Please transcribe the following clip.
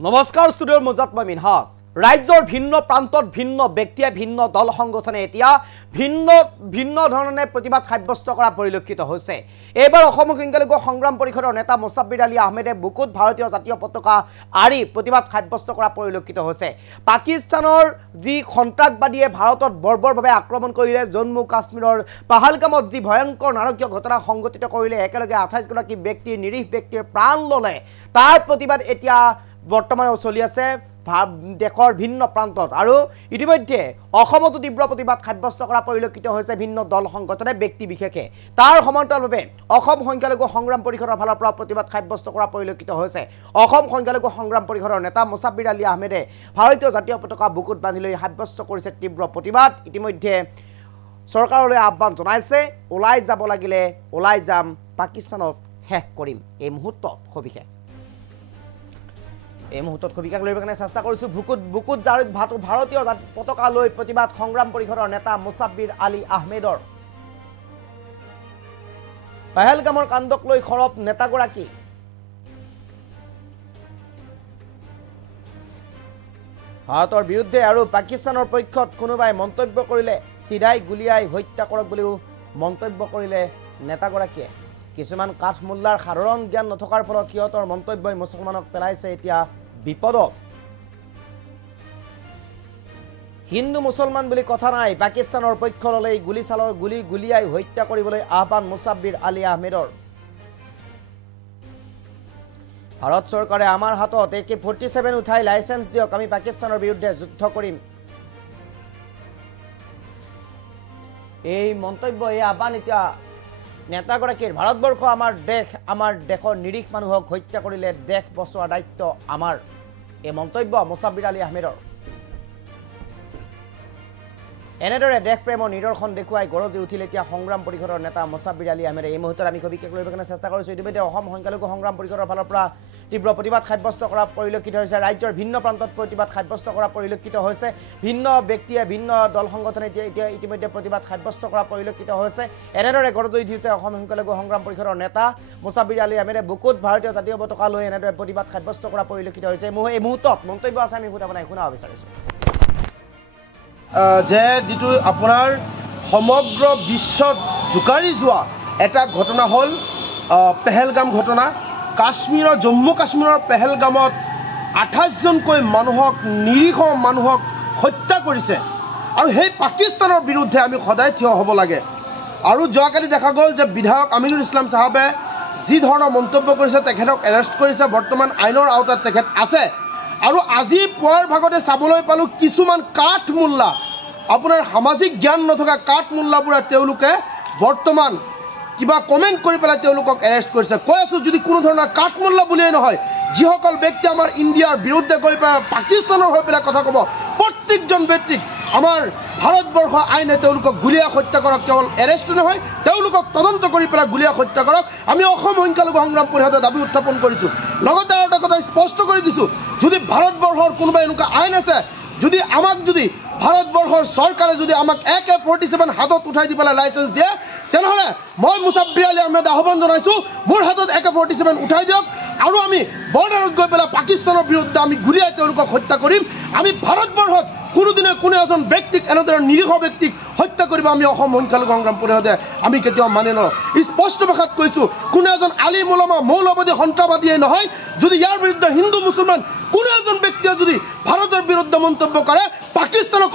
নমস্কাৰ ষ্টুডিঅ'ৰ মজাত মই মিনহাজ ৰাজ্যৰ ভিন্ন প্ৰান্তত ভিন্ন ব্যক্তিয়ে ভিন্ন দল সংগঠনে এতিয়া ভিন্ন ধৰণে প্ৰতিবাদ সাব্যস্ত কৰা পৰিলক্ষিত হৈছে এবাৰ অসম সংখ্যালঘু সংগ্ৰাম পৰিষদৰ নেতা মুছাব্বিৰ আলী আহমেদে বুকুত ভাৰতীয় জাতীয় পতাকা আৰি প্ৰতিবাদ সাব্যস্ত কৰা পৰিলক্ষিত হৈছে পাকিস্তানৰ যি সন্ত্ৰাসবাদীয়ে ভাৰতত বৰ্বৰভাৱে আক্ৰমণ কৰিলে জম্মু কাশ্মীৰৰ পাহালগামত যি ভয়ংকৰ নাৰকীয় ঘটনা সংঘটিত কৰিলে একেলগে 28 গৰাকী ব্যক্তিৰ নিৰীহ ব্যক্তিৰ প্ৰাণ ললে তাৰ প্ৰতিবাদ এতিয়া বৰ্তমান চলি আছে দেশৰ ভিন্ন প্ৰান্তত আৰু ইতিমধ্যে অসমতো তীব্ৰ প্ৰতিবাদ সাব্যস্ত কৰা পৰিলক্ষিত হৈছে ভিন্ন দল সংগঠনে ব্যক্তি বিশেষে তাৰ সমান্তৰালভাৱে অসম সংখ্যালঘু সংগ্ৰাম পৰিষদৰ ফালৰ পৰা প্ৰতিবাদ সাব্যস্ত কৰা পৰিলক্ষিত হৈছে অসম সংখ্যালঘু সংগ্ৰাম পৰিষদৰ নেতা মুছাব্বিৰ আলী আহমেদে ভাৰতীয় জাতীয় পতাকা বুকুত বান্ধি লৈ সাব্যস্ত কৰিছে তীব্ৰ প্ৰতিবাদ ইতিমধ্যে চৰকাৰলৈ আহ্বান জনাইছে ওলাই যাব লাগিলে ওলাই যাম পাকিস্তানত শেষ কৰিম এই মুহূৰ্তত সবিশেষ এই মুহূৰ্তত কবিকাক লৈ কাৰণে চেষ্টা কৰিছো বুকুত জাৰিত ভাৰতীয় পতাকা লৈ প্ৰতিবাদ সংগ্ৰাম পৰিষদৰ নেতা মুছাব্বিৰ আলী আহমেদৰ পাহালগামৰ কাণ্ডক লৈ খৰব নেতাগৰাকী ভাৰতৰ বিৰুদ্ধে আৰু পাকিস্তানৰ পক্ষত কোনোবাই মন্তব্য কৰিলে সিধাই গুলিয়াই হত্যা কৰক বুলিও মন্তব্য কৰিলে নেতাগৰাকীয়ে কিছুমান কাঠমুল্লাৰ সাধাৰণ জ্ঞান নথকাৰ ফলত সিহঁতৰ মন্তব্যই মুছলমানক পেলাইছে এতিয়া বিপদত হিন্দু মুছলমান বুলি কথা নাই পাকিস্তানৰ পক্ষ ললেই গুলিয়াই হত্যা কৰিবলৈ আহ্বান মুছাব্বিৰ আলী আহমেদৰ ভাৰত চৰকাৰে আমাৰ হাতত AK-47 উঠাই লাইসেন্স দিয়ক আমি পাকিস্তানৰ বিৰুদ্ধে যুদ্ধ কৰিম এই মন্তব্য এই আহ্বান এতিয়া নেতাগৰাকীৰ ভাৰতবৰ্ষ আমাৰ দেশৰ নিৰীহ মানুহক হত্যা কৰিলে দেশ বচোৱাৰ দায়িত্ব আমাৰ এই মন্তব্য মুছাব্বিৰ আলী আহমেদৰ এনেদৰে দেশ প্ৰেমৰ নিদৰ্শন দেখুৱাই গৰজি উঠিল এতিয়া সংগ্ৰাম পৰিষদৰ নেতা মুছাব্বিৰ আলী আহমেদে এই মুহূৰ্তত আমি কবিকে কৰিব কাৰণে চেষ্টা কৰিছো ইতিমধ্যে অসম সংখ্যালঘু সংগ্ৰাম পৰিষদৰ ফালৰ পৰা তীব্ৰ প্ৰতিবাদ সাব্যস্ত কৰা পৰিলক্ষিত হৈছে ৰাজ্যৰ ভিন্ন প্ৰান্তত প্ৰতিবাদ সাব্যস্ত কৰা পৰিলক্ষিত হৈছে ভিন্ন ব্যক্তিয়ে ভিন্ন দল সংগঠনে এতিয়া ইতিমধ্যে প্ৰতিবাদ সাব্যস্ত কৰা পৰিলক্ষিত হৈছে এনেদৰে গৰজি উঠিছে অসম সংখ্যালঘু সংগ্ৰাম পৰিষদৰ নেতা মুছাব্বিৰ আলী আহমেদে বুকুত ভাৰতীয় জাতীয় পতাকা লৈ এনেদৰে প্ৰতিবাদ সাব্যস্ত কৰা পৰিলক্ষিত হৈছে এই মুহূৰ্তত মন্তব্য আছে আমি শুনাব বিচাৰিছো যে যেটো আপোনাৰ সমগ্ৰ বিশ্বত জুকাৰি যোৱা এটা ঘটনা হল পেহেলগাম ঘটনা কাশ্মীৰৰ জম্মু কাশ্মীৰৰ পেহেলগামত 28 জনকৈ মানুহক নিৰীহ মানুহক হত্যা কৰিছে আৰু সেই পাকিস্তানৰ বিৰুদ্ধে আমি সদায় থিয় হ'ব লাগে আৰু যোৱাকালি দেখা গ'ল যে বিধায়ক আমিনুল ইছলাম সাহাবে যি ধৰণৰ মন্তব্য কৰিছে তেখেতক এৰেষ্ট কৰিছে বৰ্তমান আইনৰ আওতাত তেখেত আছে আৰু আজি পুৱাৰ ভাগতে চাবলৈ পালো কিছুমান কাঠমুল্লা আপোনাৰ সামাজিক জ্ঞান নথকা কাঠমুল্লাবোৰে তেওঁলোকে বৰ্তমান কিবা কমেন্ট কৰি পেলাই তেওঁলোকক এৰেষ্ট কৰিছে কৈ আছো যদি কোনো ধৰণৰ কাঠমুল্লা বুলিয়ে নহয় যিসকল ব্যক্তি আমাৰ ইণ্ডিয়াৰ বিৰুদ্ধে গৈ পাকিস্তানৰ হৈ পেলাই কথা ক'ব প্ৰত্যেকজন ব্যক্তিক আমাৰ ভাৰতবৰ্ষ আইনে তেওঁলোকক গুলিয়াই হত্যা কৰক কেৱল এৰেষ্ট নহয় তেওঁলোকক তদন্ত কৰি পেলাই গুলিয়াই হত্যা কৰক আমি অসম সংখ্যালঘু সংগ্ৰাম পৰিষদে দাবী উত্থাপন কৰিছো লগতে আৰু এটা কথা স্পষ্ট কৰি দিছো যদি ভাৰতবৰ্ষৰ কোনোবা এনেকুৱা আইন আছে যদি আমাক যদি ভাৰতবৰ্ষৰ চৰকাৰে যদি আমাক AK-47 হাতত উঠাই দি পেলাই লাইসেন্স দিয়ে তেনেহলে মই মুছাব্বিৰ আলী আহমেদ আহ্বান জনাইছো মোৰ হাতত AK-47 উঠাই দিয়ক আৰু আমি বৰ্ডাৰত গৈ পেলাই পাকিস্তানৰ বিৰুদ্ধে আমি গুলিয়াই তেওঁলোকক হত্যা কৰিম আমি ভাৰতবৰ্ষত কোনোদিনে কোনো এজন ব্যক্তিক এনেদৰে নিৰীহ ব্যক্তিক হত্যা কৰিব আমি অসম সংখ্যালঘু সংগ্ৰাম পৰিষদে আমি কেতিয়াও মানি নলওঁ স্পষ্ট ভাষাত কৈছো কোনো এজন আলিম উলামা মৌলবাদী সন্ত্ৰাসবাদীয়ে নহয় যদি ইয়াৰ বিৰুদ্ধে হিন্দু মুছলমান কোনো এজন ব্যক্তিয়ে যদি ভাৰতৰ বিৰুদ্ধে মন্তব্য কৰে পাকিস্তানক